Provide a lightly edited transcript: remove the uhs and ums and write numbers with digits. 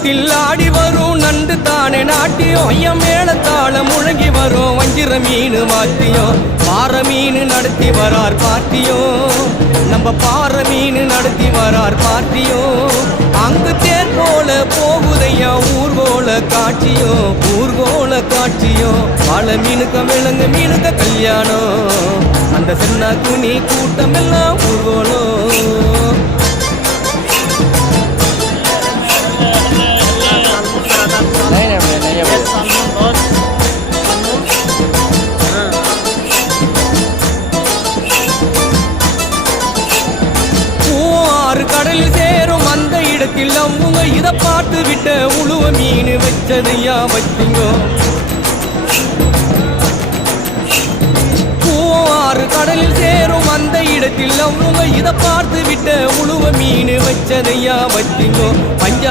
ஊத்தில் ஆடி வரும் நண்டு தானே நாட்டியம் ஐயம் மேளத்தாளம் முழங்கி வரும் வஞ்சிர மீன் மாத்தியம் பாற மீன் நடத்தி வரார் பாட்டியும் நம்ம பாற மீன் நடத்தி வரார் பாட்டியும் அங்கு தேர் போல போகுதையா ஊர்கோல காட்சியும் பல மீனுக்க விலங்கு மீனுக்க கல்யாணம் அந்த சின்ன துணி கூட்டம் எல்லாம் ஊர்கோலம் கடலில் சேரும் அந்த இடத்தில் அவங்க இதை பார்த்து விட்ட உழுவ மீன் வச்சதையா வச்சிங்கோ பூவாறு கடலில் சேரும் அந்த இடத்தில் அவங்க இதை பார்த்து விட்ட உழுவ மீன் வச்சதையா வச்சிங்கோ பஞ்சா